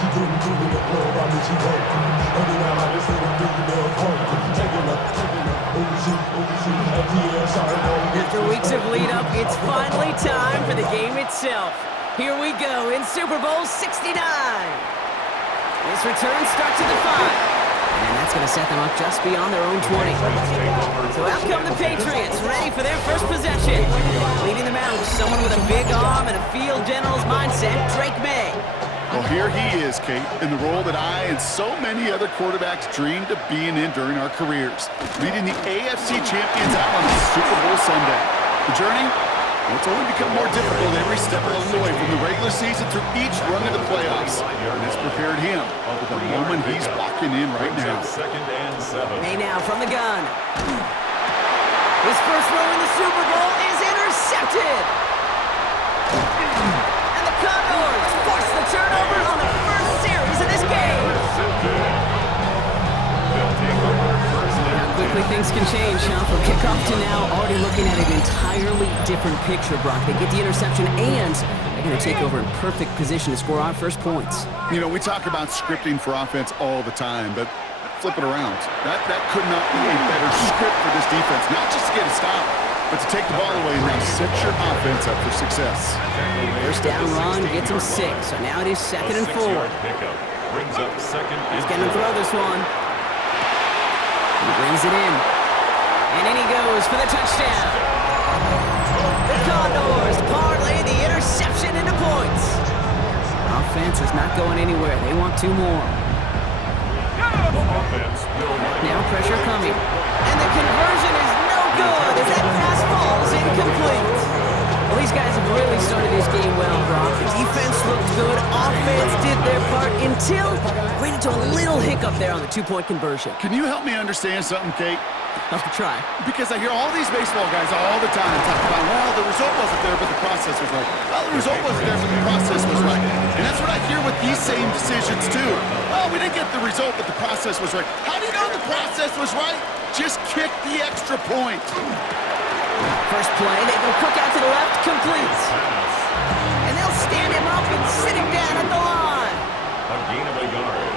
She couldn't do it the club, I mean she worked. Every time I listen to female funk, taking up, After weeks of lead up, it's finally time for the game itself. Here we go in Super Bowl 69. This return starts at the 5. And that's going to set them up just beyond their own 20. So out come the Patriots, ready for their first possession. Leading them out, someone with a big arm and a field general's mindset, Drake May. Well, here he is, Kate, in the role that I and so many other quarterbacks dreamed of being in during our careers, leading the AFC champions out on Super Bowl Sunday. The journey? Well, it's only become more difficult every step along the way, from the regular season through each run of the playoffs. And it's prepared him for the moment he's walking in right now. May now from the gun. His first throw in the Super Bowl is intercepted. And the Condors force the turnover on the first series of this game. How quickly things can change, huh? From kickoff to now, already looking at an entirely different picture, Brock. They get the interception, and they're going to take over in perfect position to score our first points. You know, we talk about scripting for offense all the time, but flip it around. That could not be a better script for this defense, not just to get a stop, but to take the ball away and now set your offense up for success. First down run gets him 6, so now it is 2nd and 4. He's going to throw this one. He brings it in. And in he goes for the touchdown. The Condors parlay the interception into points. Offense is not going anywhere. They want 2 more. Now pressure coming. And the conversion is no good as that pass falls incomplete. Well, these guys have really started this game well, Brock. The defense looked good. Offense did their part until ran into a little hiccup there on the 2-point conversion. Can you help me understand something, Kate? I'll try. Because I hear all these baseball guys all the time talk about, well, the result wasn't there, but the process was right. Well, the result wasn't there, but the process was right. And that's what I hear with these same decisions, too. Well, we didn't get the result, but the process was right. How do you know the process was right? Just kick the extra point. First play, they go Cook out to the left, complete. And they'll stand him up and sit him down at the line. A gain of a yard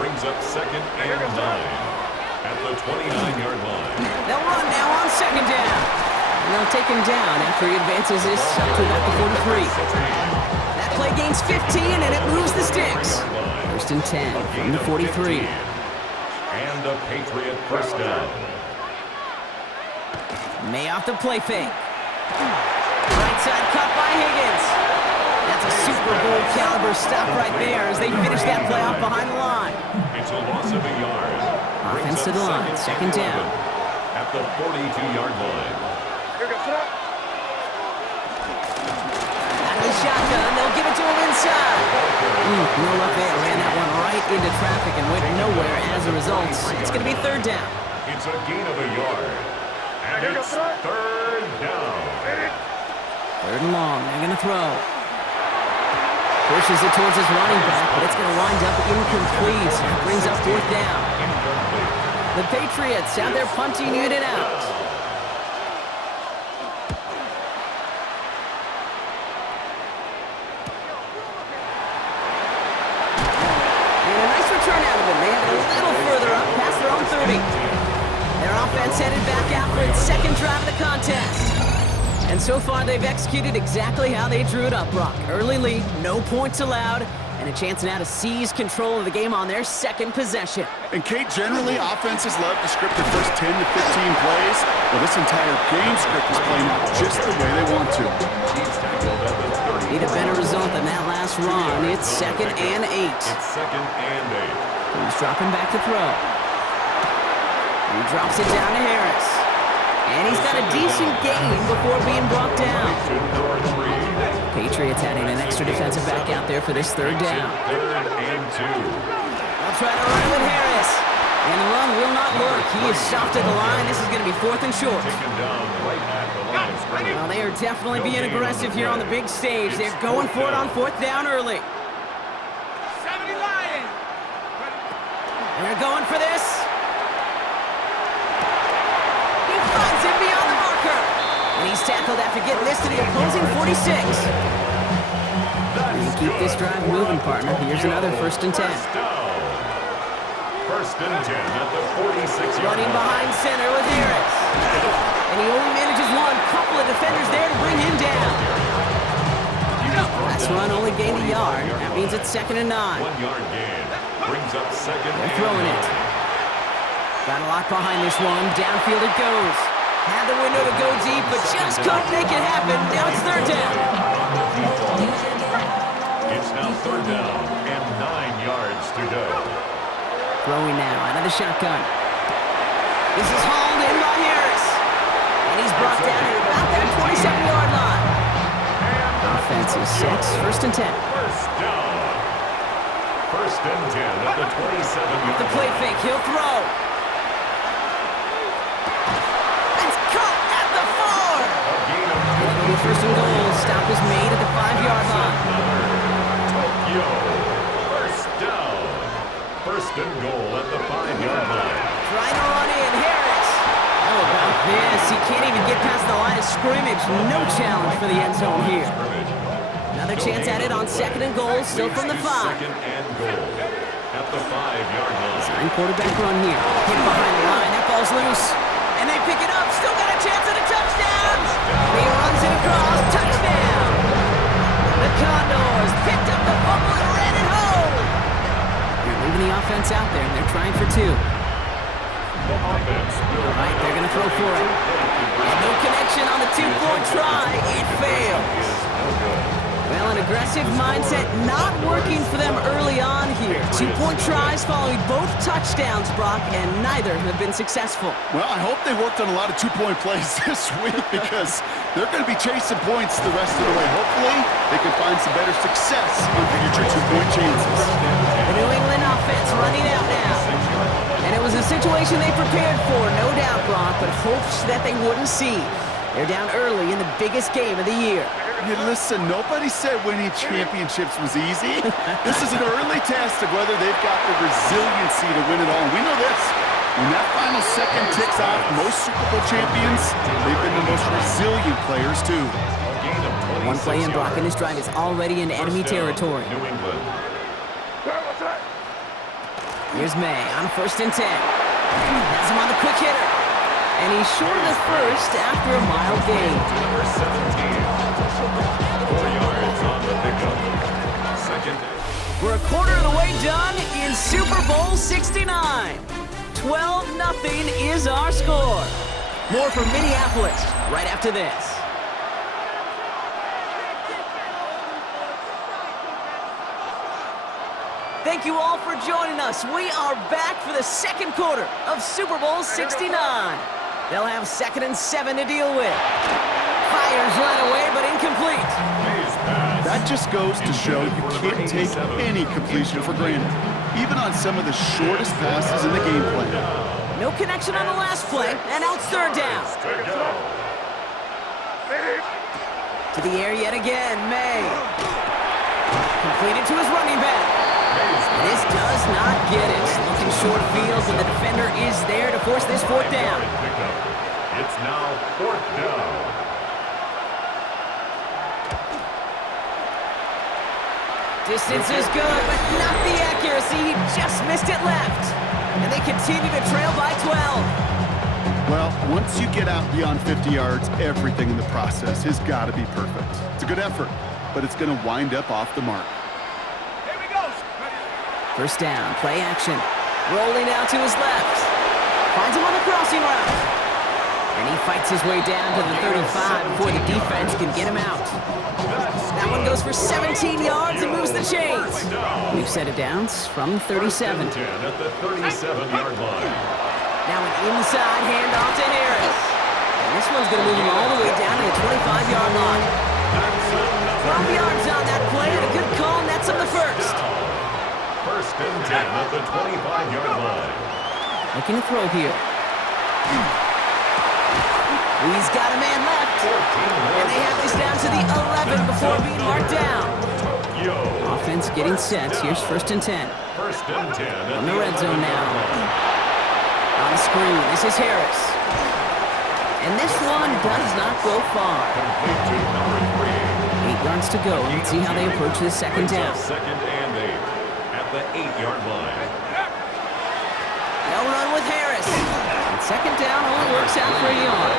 brings up 2nd and 9 at the 29-yard line. They'll run now on 2nd down. And they'll take him down after he advances this up to about the 43. That play gains 15, and it moves the sticks. 1st and 10 from the 43. And a Patriot first down. May off the play fake. Right side cut by Higgins. That's a Super Bowl caliber stop right there as they finish that play off behind the line. It's a loss of a yard. Offense to the line, 2nd down. At the 42-yard line. Out of the shotgun, they'll give it to him inside. No luck there. Ran that one right into traffic and went nowhere as a result. It's going to be 3rd down. It's a gain of a yard. And it's 3rd down. 3rd and long. They're going to throw. Pushes it towards his running back, but it's going to wind up incomplete. That brings up 4th down. The Patriots have their punting unit out. And a nice return out of him. They have it a little further up, past their own 30. Their offense headed back out for its 2nd drive of the contest. And so far, they've executed exactly how they drew it up, Brock. Early lead, no points allowed, and a chance now to seize control of the game on their 2nd possession. And Kate, generally, offenses love to script the first 10 to 15 plays. Well, this entire game script is playing out just the way they want to. Need a better result than that last run. It's 2nd and 8. It's 2nd and 8. He's dropping back to throw. He drops it down to Harris. And he's got a decent gain before being brought down. Patriots adding an extra defensive back out there for this 3rd down. 3rd and 2. They'll try to run with Harris. And the run will not work. He is stopped at the line. This is going to be 4th and short. Well, they are definitely being aggressive here on the big stage. They're going for it on 4th down early. They're going for this. Finds him beyond the marker. And he's tackled after getting this to the opposing 46. And he Keep this drive moving, partner. Here's another 1st and 10. First down. 1st and 10 at the 46-yard Running line. behind center with Harris. And he only manages one. Couple of defenders there to bring him down. Last run only gained a yard. That means it's 2nd and 9. 1 yard gain. Brings up 2nd They're and throwing it. 9. Got a lot behind this one. Downfield it goes. Had the window to go deep, but just couldn't make it happen. Now it's 3rd down. It's now 3rd down and 9 yards to go. Throwing now out of the shotgun. This is hauled in by Harris. And he's brought down at about that 27-yard line. Offense is set. 1st and 10. First down. 1st and 10 at the 27-yard The play line. fake. He'll throw. It's caught at the 4. A gain of It'll be 1st and goal. Stop is made at the 5-yard line. Tokyo. First down. 1st and goal at the 5-yard line. Trying to run in. Harris. How about this? He can't even get past the line of scrimmage. No challenge for the end zone here. Scrimmage. Another chance at it on 2nd and goal. Still from the 5. 2nd and goal at the 5-yard line. Sign quarterback run here. Hit behind the line. That ball's loose. And they pick it up. Still got a chance at a touchdown. He runs it across. Touchdown. The Condors picked up the fumble and ran it home. They're leaving the offense out there. They're trying for 2. The offense will All right, they're going to throw for it. And no connection on the 2-point try. It fails. Well, an aggressive mindset not working for them early on here. 2-point tries following both touchdowns, Brock, and neither have been successful. Well, I hope they worked on a lot of 2-point plays this week because they're going to be chasing points the rest of the way. Hopefully, they can find some better success on future 2-point chances. The New England offense running out now. And it was a situation they prepared for, no doubt, Brock, but hopes that they wouldn't see. They're down early in the biggest game of the year. Hey, listen, nobody said winning championships was easy. This is an early test of whether they've got the resiliency to win it all. And we know this. When that final second ticks off, most Super Bowl champions, they've been the most resilient players, too. One play in, Brock, and his drive is already in enemy territory. New England. Here's May on 1st and 10. Has him on the quick hitter. And he's short of the first after a mild gain. Number 17. 4 yards on the pickup. 2nd. We're a quarter of the way done in Super Bowl 69. 12-0 is our score. More from Minneapolis right after this. Thank you all for joining us. We are back for the 2nd quarter of Super Bowl 69. They'll have 2nd and 7 to deal with. Fires right away, but incomplete. That just goes to show you can't take any completion for granted, even on some of the shortest passes in the game plan. No connection on the last play, and now it's 3rd down. To the air yet again, May. Completed to his running back. This does not get it. Looking short field, but the defender is there to force this 4th down. It's now 4th down. Distance is good, but not the accuracy. He just missed it left. And they continue to trail by 12. Well, once you get out beyond 50 yards, everything in the process has got to be perfect. It's a good effort, but it's going to wind up off the mark. 1st down, play action. Rolling out to his left. Finds him on the crossing route. And he fights his way down to the 35 before the defense can get him out. That one goes for 17 yards and moves the chains. New set of downs from 37. 10 at the 37-yard line. Now an inside handoff to Harris. And this one's going to move him all the way down to the 25-yard line. 12 yards on that play and a good call, nets him the 1st. 1st and 10 at the 25-yard line. Looking to throw here. He's got a man left. And they have this down to the 11 before being marked down. Offense getting set. Here's 1st and 10. 1st and 10 From the red zone now. On the screen, this is Harris. And this one does not go far. Complete to number 3. 8 8 yards to go. Let's see how they approach this second down. Second and 8 at the 8-yard line. They'll run with Harris. And second down only works out for a yard.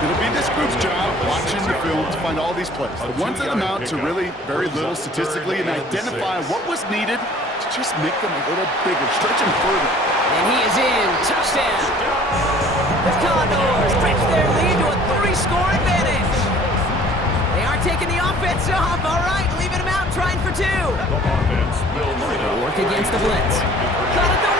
It'll be this group's job watching the film to find all these plays. The ones that amount to really very little statistically and identify what was needed to just make them a little bigger, stretch them further. And he is in. Touchdown. The Condors stretch their lead to a 3-score advantage. They aren't taking the offense off. All right, leaving them out, trying for 2. The offense will line up. Work against the blitz. Caught at the 1.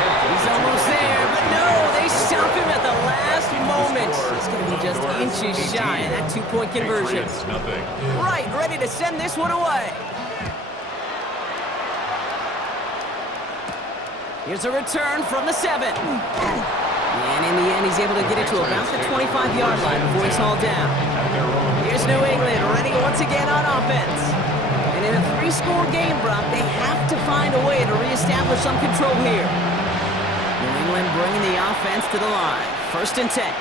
He's almost there, but no, they stop him at the last moment. He's going to be just inches shy of that 2-point conversion. Patriots, nothing. Right, ready to send this one away. Here's a return from the 7. And in the end, he's able to get it to about the 25-yard line before he's hauled down. Here's New England ready once again on offense. And in a 3-score game, Brock, they have to find a way to reestablish some control here. New England bringing the offense to the line. First and 10. It's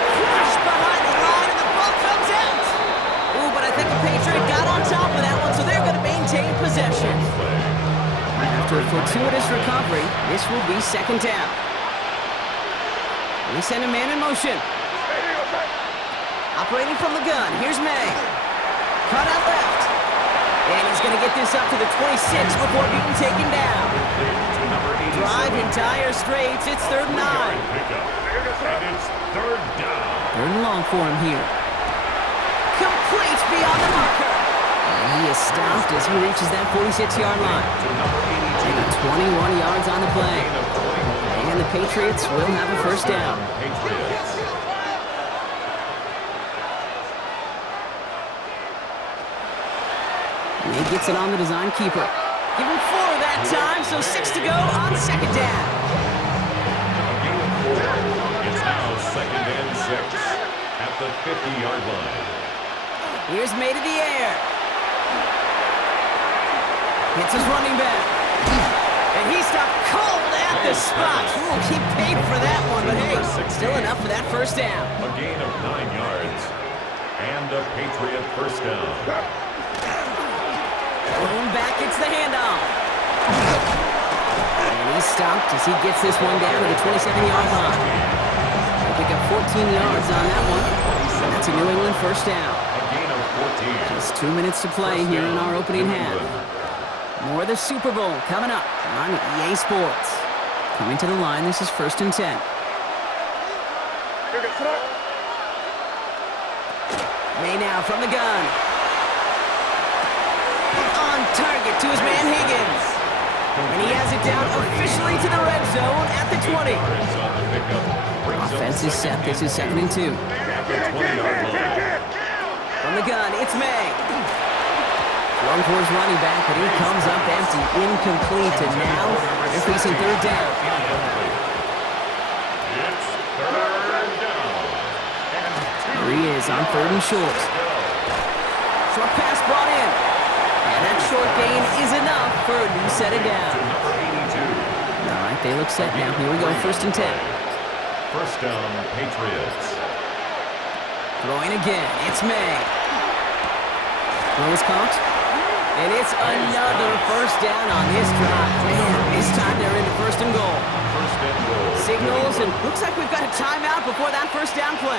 crushed behind the line, and the ball comes out. Ooh, but I think the Patriot got on top of that one, so they're going to maintain possession. After a fortuitous recovery, this will be second down. They send a man in motion. Operating from the gun, here's May. Cut out left. And he's going to get this up to the 26 before being taken down. Drive entire straights, it's 3rd and 9. And it's 3rd down. 3rd and long for him here. Complete beyond the marker. And he is stopped as he reaches that 46-yard line. And 21 yards on the play. And the Patriots will have a first down. Patriots. And he gets it on the design keeper. Give him 4 that time, so 6 to go on second down. It's now 2nd and 6 at the 50-yard line. Here's May to the air. Hits his running back. And he stopped cold at the spot. Ooh, he paid for that one, but hey, still enough for that first down. A gain of 9 yards. And a Patriot first down. Going back, it's the handoff. And he's stopped as he gets this one down to the 27-yard line. He'll pick up 14 yards on that one. And that's a New England first down. A gain of 14. Just 2 minutes to play here in our opening half. More of the Super Bowl coming up on EA Sports. Coming to the line, this is 1st and 10. May now from the gun. On target to his man Higgins. And he has it down officially to the red zone at the 20. Offense is set. This is 2nd and 2. From the gun, it's May. Long for his running back, but he comes up empty, incomplete, and now they're facing 3rd down. It's 3rd down. Here he is on 3rd and short. Short pass brought in. And that short gain is enough for a new set of down. All right, they look set now. Here we go, 1st and 10. First down, Patriots. Throwing again, it's May. Throw is caught. And it's another first down on this drive. Man, this time they're into 1st and goal. First and goal. Signals, and looks like we've got a timeout before that first down play.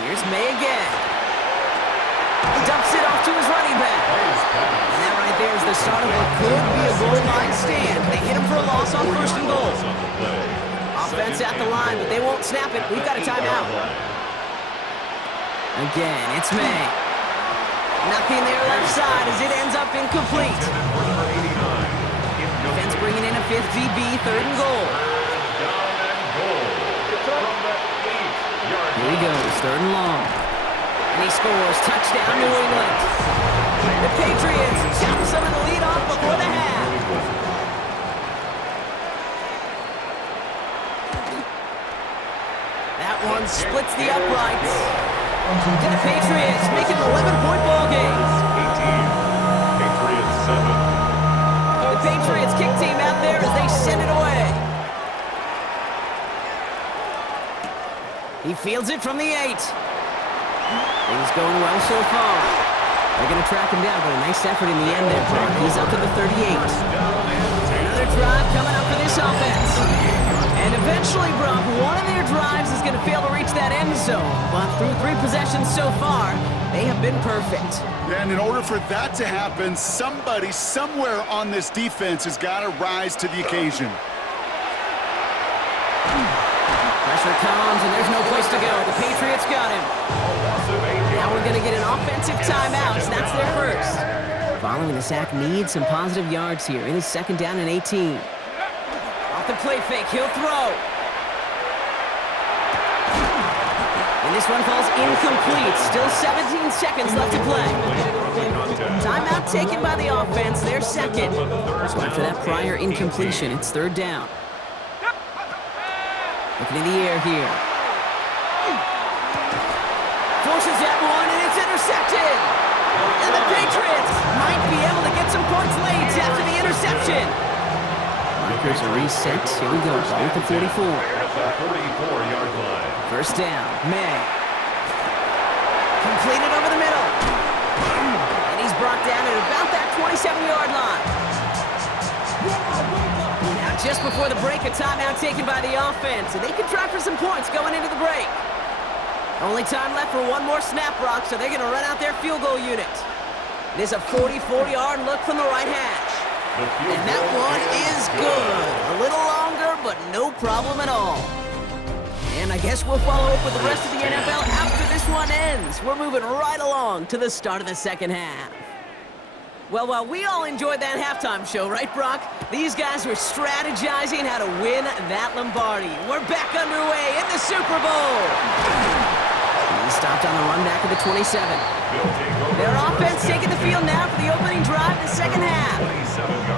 Here's May again. Dumps it off to his running back. And that right there is the start of what could be a goal line stand. They hit him for a loss on 1st and goal. Offense at the line, but they won't snap it. We've got a timeout. Again, it's May. Nothing there left side as it ends up incomplete. Defense bringing in a 5th DB, 3rd and goal. Here he goes, 3rd and long. And he scores. Touchdown, New England. The Patriots chop some of the lead off before the half. That one splits the uprights. And the Patriots make it an 11-point ball game. 18. Patriots 7. The Patriots kick team out there as they send it away. He fields it from the 8. Things going well so far. They're going to track him down, but a nice effort in the end there, Brock. He's up to the 38. Another drive coming up for this offense. And eventually, Brock, one of their drives is going to fail to reach that end zone. But through 3 possessions so far, they have been perfect. And in order for that to happen, somebody somewhere on this defense has got to rise to the occasion. Pressure comes, and there's no place to go. The Patriots got him. Now we're going to get an offensive timeout, so that's their first. Following the sack needs some positive yards here. It is 2nd down and 18. Off the play fake, he'll throw. And this one falls incomplete. Still 17 seconds left to play. Timeout taken by the offense, their second. So after that prior incompletion, it's 3rd down. Looking in the air here. Forces that one, and it's intercepted. And the Patriots might be able to get some points late after the interception. Markers are reset. Here we go. Ball at the 44. At the 44-yard line. 1st down. May. Completed over the middle. And he's brought down at about that 27-yard line. Now, just before the break, a timeout taken by the offense, and they can try for some points going into the break. Only time left for one more snap, Brock, so they're going to run out their field goal unit. It is a 44-yard look from the right hash. And that one is good. A little longer, but no problem at all. And I guess we'll follow up with the rest of the NFL after this one ends. We're moving right along to the start of the 2nd half. Well, while we all enjoyed that halftime show, right, Brock? These guys were strategizing how to win that Lombardi. We're back underway in the Super Bowl. He stopped on the run back of the 27. Their offense taking the field now for the opening drive of the 2nd half.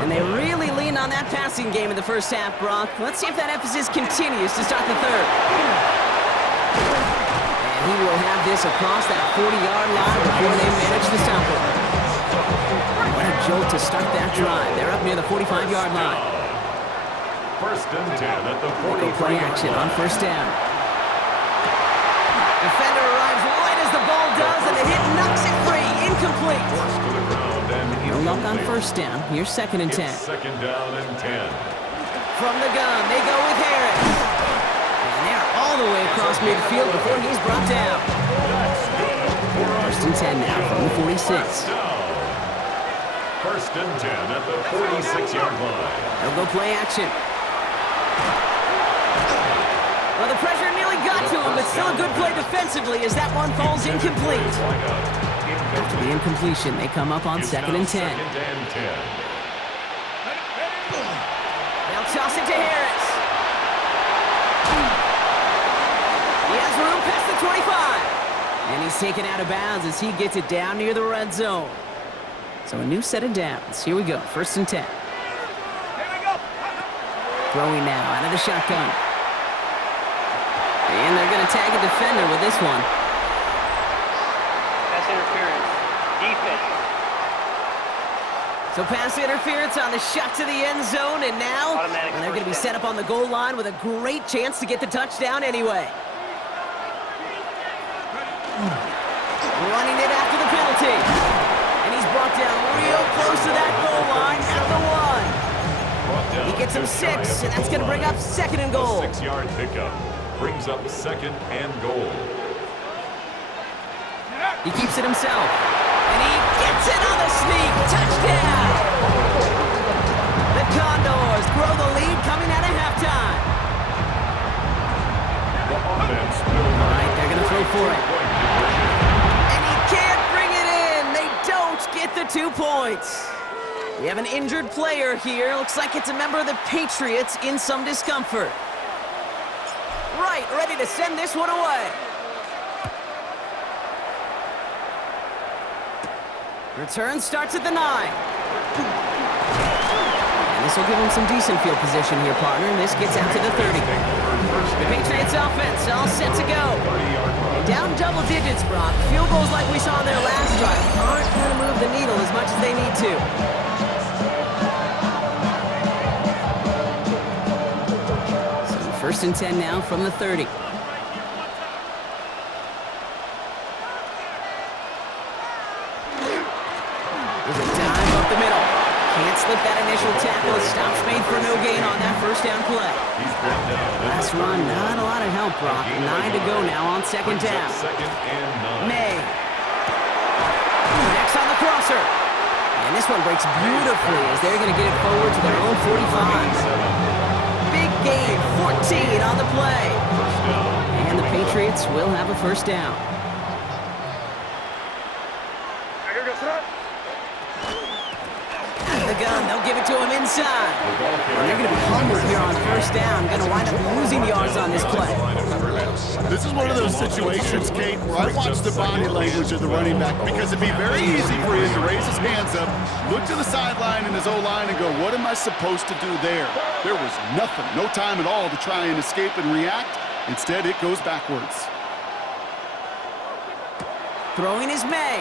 And they really leaned on that passing game in the 1st half, Brock. Let's see if that emphasis continues to start the 3rd. And he will have this across that 40-yard line before they manage to stop him. What a jolt to start that drive. They're up near the 45-yard line. 1st and 10 at the 40. Play action on 1st down. Defender arrives right as the ball does, and the hit knocks it free. Incomplete. To the ground and No luck on 1st down. Here's 2nd and 10. It's 2nd down and 10. From the gun, they go with Harris. And they're all the way across midfield before he's brought down. 1st and 10 now from the 46. 1st and 10 at the 46-yard line. They'll go play action. Well, the pressure nearly got to him, but still a good play defensively as that one falls incomplete. After the incompletion, they come up on 2nd and 10. They'll toss it to Harris. He has room past the 25. And he's taken out of bounds as he gets it down near the red zone. So a new set of downs. Here we go, 1st and 10. Throwing now out of the shotgun. And they're going to tag a defender with this one. Pass interference. Defense. So pass interference on the shot to the end zone, and now they're going to be set up on the goal line with a great chance to get the touchdown anyway. Running it after the penalty. And he's brought down real close to that goal line at the 1. He gets him 6, and that's going to bring up 2nd and goal. 6-yard pickup brings up 2nd and goal. He keeps it himself. And he gets it on the sneak. Touchdown! The Condors grow the lead coming out of halftime. The offense All right, they're going to throw for it. And he can't bring it in. They don't get the 2 points. We have an injured player here. Looks like it's a member of the Patriots in some discomfort. Right, ready to send this one away. Return starts at the 9. And this will give him some decent field position here, partner. And this gets out to the 30. The Patriots offense all set to go. Down double digits, Brock. Field goals like we saw in their last drive aren't going to move the needle as much as they need to. So 1st and 10 now from the 30. There's a dive up the middle. Can't slip that initial tackle. Stops made for no gain on that first down play. He's brought down. Last run, not a lot of help, Brock. 9 to go now on second Brings up down. second and 9. May. Connects on the crosser. And this one breaks beautifully as they're going to get it forward to their own 45. Big gain, 14 on the play. First down. And the Patriots will have a first down. Out of the gun, they'll give it to him inside. And they're going to be hungry here on first down. Going to wind up losing yards on this play. This is one of those situations, Kate, where I watch the body language of the running back because it'd be very easy for him to raise his hands up, look to the sideline in his O-line and go, what am I supposed to do there? There was nothing, no time at all to try and escape and react. Instead, it goes backwards. Throwing is May.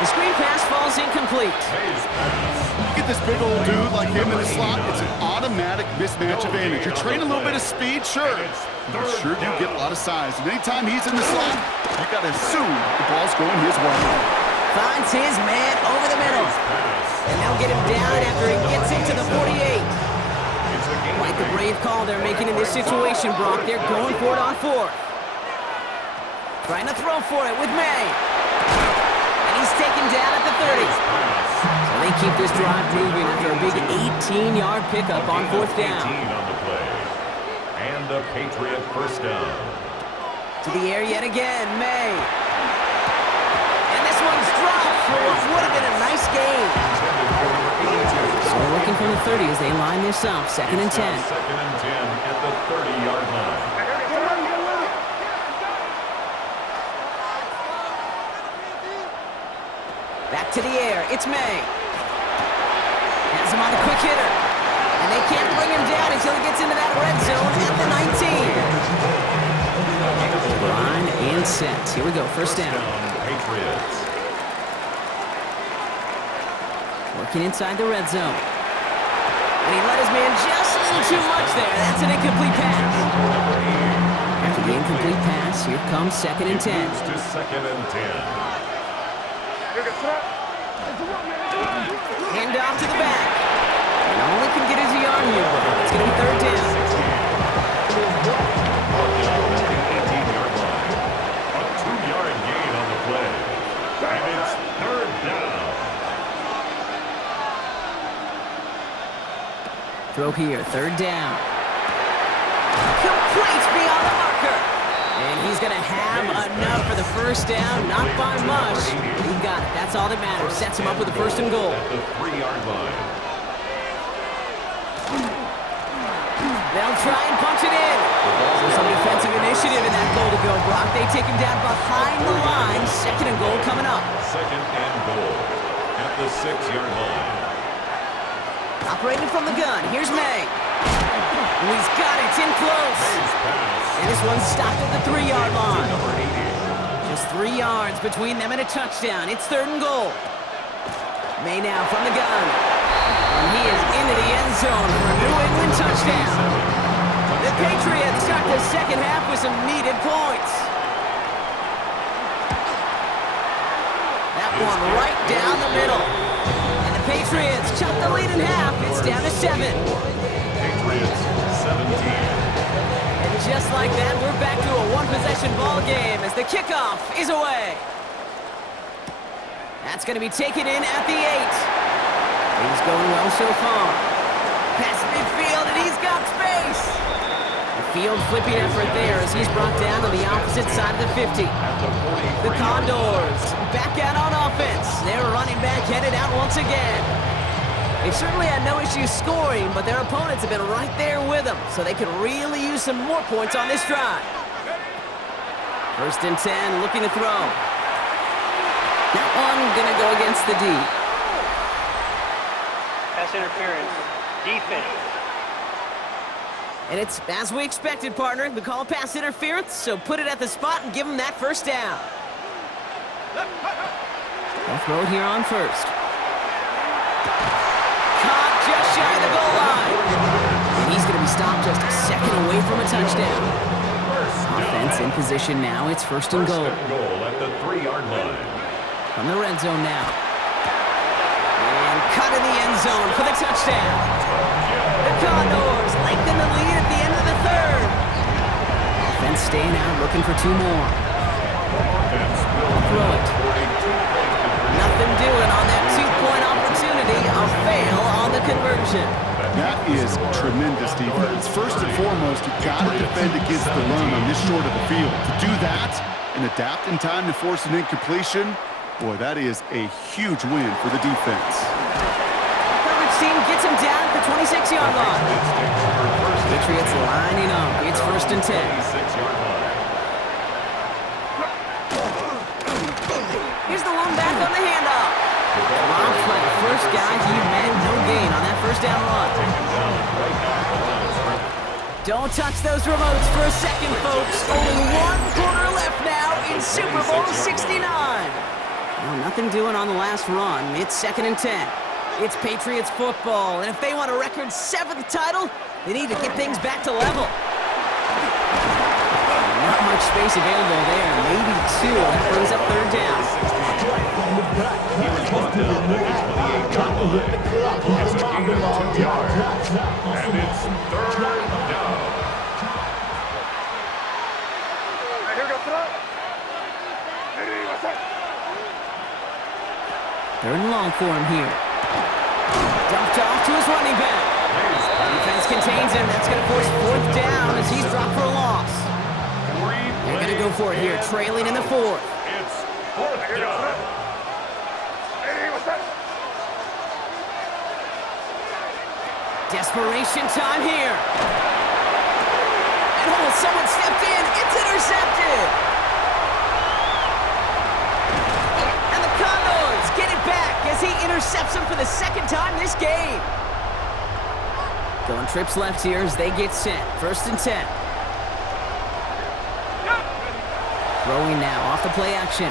The screen pass falls incomplete. Hayes pass. You get this big old dude like him in the slot, it's an automatic mismatch advantage. You're training a little bit of speed, sure. But sure do get a lot of size. And anytime he's in the slot, you got to assume the ball's going his way. Finds his man over the middle. And they'll get him down after he gets into the 48. Quite the brave call they're making in this situation, Brock. They're going for it on fourth. Trying to throw for it with May. And he's taken down at the 30. So they keep this drive moving after a big 18-yard pickup on fourth down. 18 on the play. And the Patriot first down. To the air yet again, May. And this one's dropped for what would have been a nice gain. So we're looking from the 30 as they line this up. Second and 10. Second and 10 at the 30-yard line. Back to the air. It's May. Has him on the quick hitter. And they can't bring him down until he gets into that red zone at the 19. Line and set. Here we go. First down. Patriots. Working inside the red zone. And he let his man just a little too much there. That's an incomplete pass. After the incomplete pass, here comes second and 10. Moves to second and 10. Hand off to the back. And all he can get is a yard here, but it's going to be third down. Brought down at the 18-yard line. A 2-yard gain on the play. And it's third down. Throw here, third down. Complete beyond the marker. And he's going to have enough for the first down, not by much. He got it. That's all that matters. Sets him up with a first and goal. At the 3-yard line. They'll try and punch it in. So some defensive initiative in that goal to go, Brock. They take him down behind the line. Second and goal coming up. Second and goal at the 6-yard line. Operating from the gun. Here's May. He's got it. It's in close. And this one's stopped at the 3-yard line. Number 80. Just 3 yards between them and a touchdown. It's third and goal. May now from the gun. And he is into the end zone for a New England touchdown. The Patriots start the second half with some needed points. That one right down the middle. And the Patriots chop the lead in half. It's down to 7. Patriots 17. And just like that, we're back to a one-possession ball game as the kickoff is away. That's going to be taken in at the 8. He's going well so far. Past midfield, and he's got space. The field flipping effort there as he's brought down on the opposite side of the 50. The Condors back out on offense. Their running back headed out once again. They've certainly had no issues scoring, but their opponents have been right there with them, so they could really use some more points on this drive. First and 10, looking to throw. That one gonna go against the D. Pass interference. Defense. And it's as we expected, partner. We call pass interference, so put it at the spot and give them that first down. They'll throw it here on first. Caught just shy of the goal line. And he's going to be stopped just a second away from a touchdown. Offense in position now. It's first and goal. First and goal at the 3-yard line. From the red zone now. And cut in the end zone for the touchdown. The Condors lengthen the lead at the end of the third. Offense staying out, looking for two more. Throw it. Nothing doing on that two-point opportunity. A fail on the conversion. That is tremendous defense. First and foremost, you've got to defend against the run on this short of the field. To do that and adapt in time to force an incompletion, boy, that is a huge win for the defense. Coverage team gets him down at the 26-yard line. Patriots lining up. It's 1st and 10. Here's the lone back on the handoff. Dropped by the first guy he met. No gain on that first down run. Don't touch those remotes for a second, folks. Only one quarter left now in Super Bowl 69. Well, nothing doing on the last run. It's 2nd and 10. It's Patriots football, and if they want a record 7th title, they need to get things back to level. Not much space available there. Maybe two. That brings up 3rd down. He was brought down at the 28-yard line. It's a gain of 2 yards. And it's 3rd down. Third and long for him here. Dumped off to his running back. Defense contains him. That's going to force 4th down as he's dropped for a loss. They're going to go for it here, trailing in the 4th. It's 4th down. Desperation time here. And oh, someone stepped in. It's intercepted. And the Condors get it back as he intercepts him for the 2nd time this game. Going trips left here as they get set. 1st and 10. Throwing now off the play action.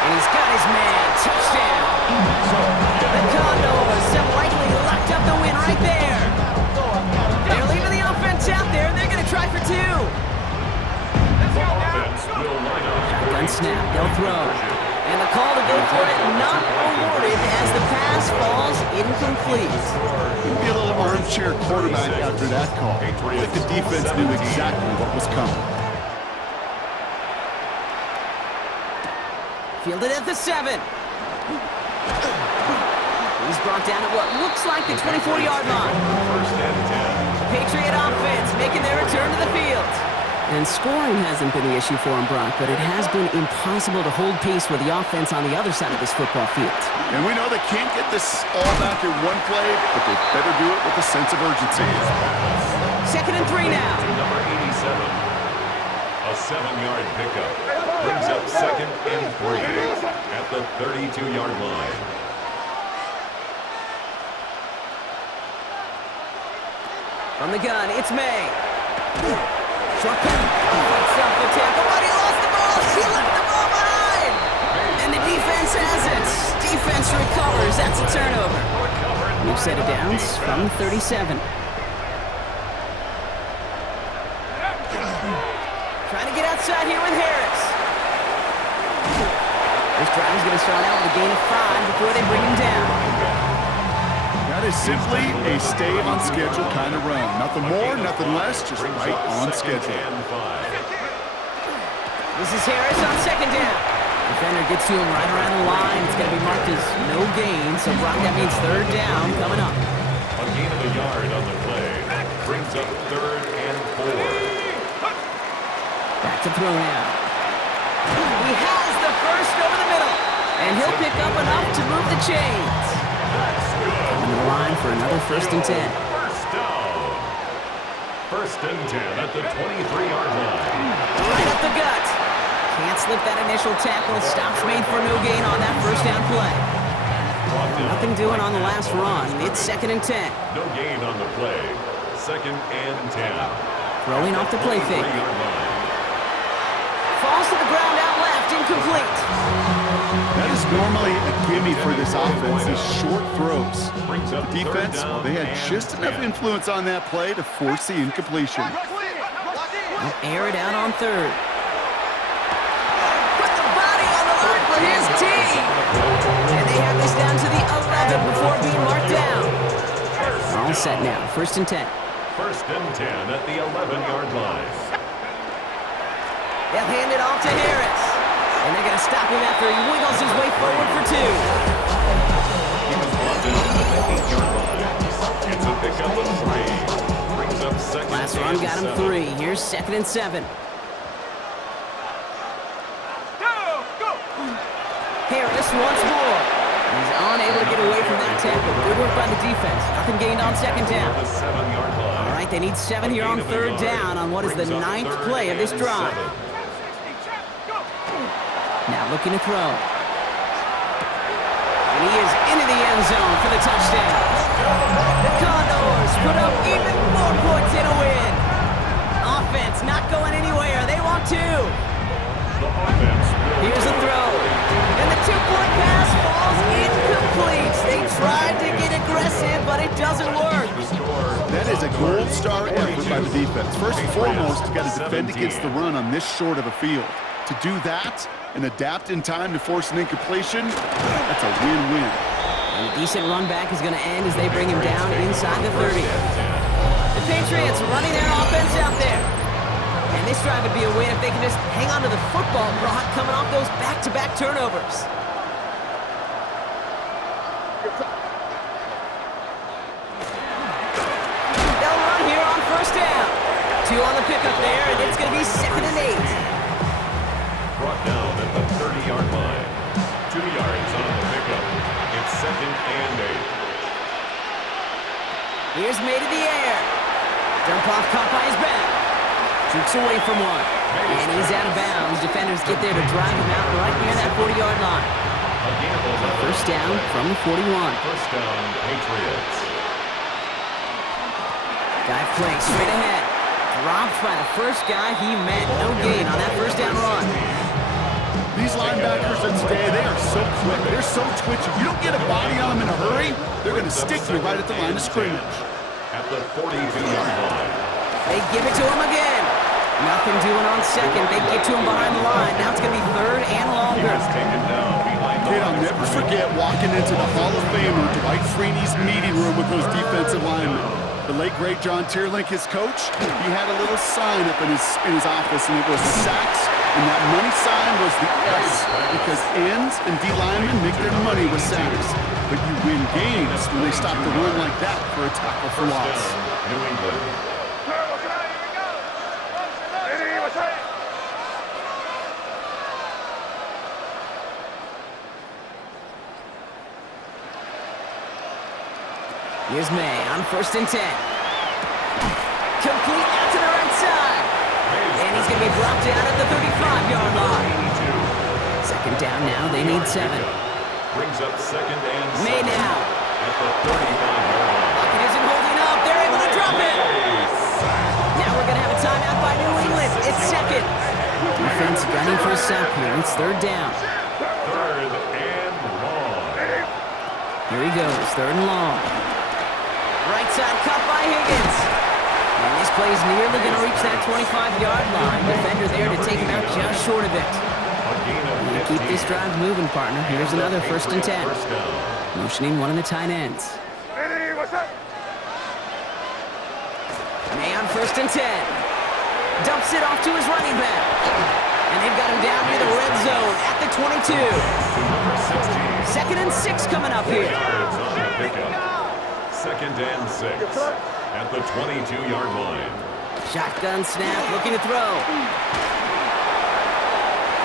And he's got his man. Touchdown. The Condors have likely locked up the win right there. They're leaving the offense out there, and they're going to try for 2. Shotgun snap. They'll throw. And the call to go for it not awarded as the pass falls incomplete. Be a little armchair quarterback after that call. I think the defense knew exactly what was coming. Fielded at the 7. He's brought down at what looks like the 24-yard line. 1st and 10. Patriot offense making their return to the field. And scoring hasn't been the issue for him, Brock, but it has been impossible to hold pace with the offense on the other side of this football field. And we know they can't get this all back in one play, but they better do it with a sense of urgency. 2nd and 3 now. Number 87. A 7-yard pickup. Brings up 2nd and 3 at the 32-yard line. From the gun, it's May. Short pass. Fights off the tackle, but he lost the ball. He left the ball behind. And the defense has it. Defense recovers. That's a turnover. New set of downs from 37. Trying to get outside here with Harris. This drive is going to start out with a gain of 5 before they bring him down. That is simply a stay-on-schedule kind of run. Nothing more, nothing less, just right on schedule. This is Harris on 2nd down. Defender gets to him right around the line. It's going to be marked as no gain, so Brock, that means 3rd down coming up. A gain of a yard on the play. Brings up 3rd and 4. Back to throw now. He has the first over the middle, and he'll pick up enough to move the chains. On the line for another 1st and 10. First down. 1st and 10 at the 23-yard line. Right up the gut. Can't slip that initial tackle. Stops made for no gain on that 1st down play. Nothing doing on the last run. It's 2nd and 10. No gain on the play. 2nd and 10. Throwing off the play fake. Falls to the ground out left, incomplete. That is normally a gimme for this offense, these short throws. The defense, well, they had just enough influence on that play to force the incompletion. They'll air it out on 3rd. Put the body And they have this down to the 11 before being marked down. All set now, 1st and 10. 1st and 10 at the 11-yard line. They'll hand it off to Harris. And they're going to stop him after he wiggles his way forward for 2. He was brought down at the 8-yard line. It's a pickup of 3. Brings up 2nd Last run got him 3. Here's 2nd and 7. Harris once more. He's unable to get away from that tackle. Good work by the defense. Nothing gained on 2nd down. The 7-yard line. All right, they need 7 here on 3rd down on what is the 9th play of this drive. Now looking to throw. And he is into the end zone for the touchdown. The Condors put up even more points in a win. Offense not going anywhere. They want 2. The offense. Here's a throw. And the 2-point pass falls incomplete. They tried to get aggressive, but it doesn't work. That is a gold star effort by the defense. First and foremost, you got to defend against the run on this short of a field. To do that and adapt in time to force an incompletion, that's a win-win. And a decent run back is going to end as they bring him down inside the 30. The Patriots running their offense out there. And this drive would be a win if they can just hang on to the football, Brock, coming off those back-to-back turnovers. They'll run here on 1st down. 2 on the pickup there, and it's going to be 2nd and 8. Brought down at the 30-yard line. 2 yards on the pickup. It's 2nd and 8. Here's made in the air. Dump off caught by his back. Jukes away from one. And he's out of bounds. Defenders get there to drive him out right near that 40-yard line. First down from the 41. First down, Patriots. Dive play straight ahead. Dropped by the first guy he met. No gain on that first down run. These linebackers of today, they are so quick. They're so twitchy. You don't get a body on them in a hurry, they're going to stick you right at the line of scrimmage. At the 42-yard line. They give it to him again. Nothing doing on 2nd. They get to him behind the line. Now it's going to be 3rd and He longer. was taken down behind the Kid, I'll line of never scrimmage. forget walking into the Hall of Famer Dwight Freeney's meeting room with those defensive linemen. The late, great John Tierlink, his coach, he had a little sign up in his office, and it was sacks, and that money sign was the S, because ends and D-linemen make their money with sacks. But you win games when they stop the run like that for a tackle for loss. New England. Here's May on 1st and 10. Complete out to the right side. And he's going to be brought down at the 35-yard line. 2nd down now. They need 7. Brings up 2nd and 7. May now. At the 35-yard line. Pocket isn't holding up. They're able to drop it. Now we're going to have a timeout by New England. It's 2nd. Defense gunning for a sack here. It's 3rd down. 3rd and long. Here he goes. 3rd and long. Right side cut by Higgins. And this play is nearly going to reach that 25-yard line. Defender there to take him out just short of it. You keep this drive moving, partner. Here's another 1st and 10. First down. Motioning one of the tight ends. May on 1st and 10. Dumps it off to his running back. And they've got him down near the red zone at the 22. To number 16. 2nd and 6 coming up here. Yards on the pickup. 2nd and 6 at the 22-yard line. Shotgun snap, looking to throw.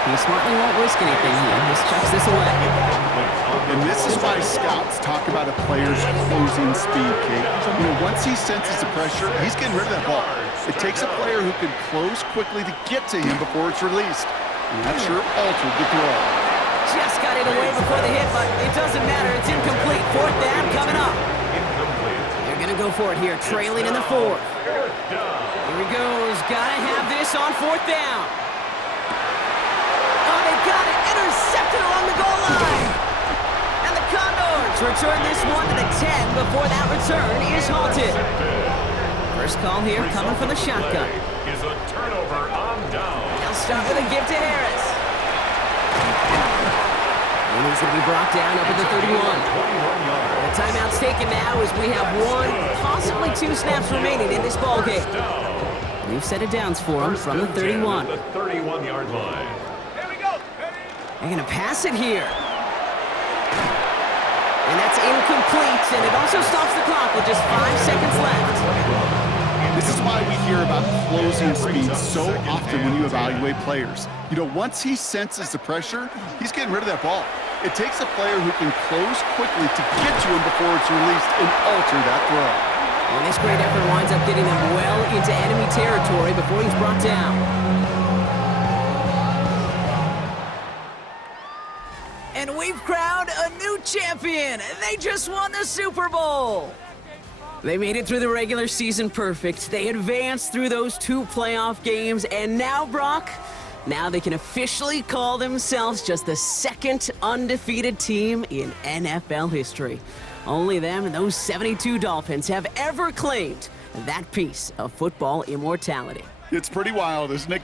He smartly won't risk anything here. Just chucks this away. And this is why scouts talk about a player's closing speed, Kate. You know, once he senses the pressure, he's getting rid of that ball. It takes a player who can close quickly to get to him before it's released. And that sure altered the throw. Just got it away before the hit, but it doesn't matter. It's incomplete. 4th down coming up. Incomplete. They're going to go for it here, trailing in the 4th. Here he goes. Got to have this on 4th down. Oh, they got it. Intercepted along the goal line. And the Condors return this one to the 10 before that return is halted. First call here coming from the shotgun. Is a turnover on down. They'll start with a give to Harris. And he's going to be brought down up at the 31. The timeout's taken now as we have 1, possibly 2 snaps remaining in this ballgame. We've set it downs for him from the 31. The 31-yard line. They're going to pass it here. And that's incomplete, and it also stops the clock with just 5 seconds left. This is why we hear about closing speed so often when you evaluate players. You know, once he senses the pressure, he's getting rid of that ball. It takes a player who can close quickly to get to him before it's released and alter that throw. And this great effort winds up getting them well into enemy territory before he's brought down. And we've crowned a new champion. They just won the Super Bowl. They made it through the regular season perfect. They advanced through those 2 playoff games. And now, Brock, now they can officially call themselves just the 2nd undefeated team in NFL history. Only them and those 72 Dolphins have ever claimed that piece of football immortality. It's pretty wild, isn't it?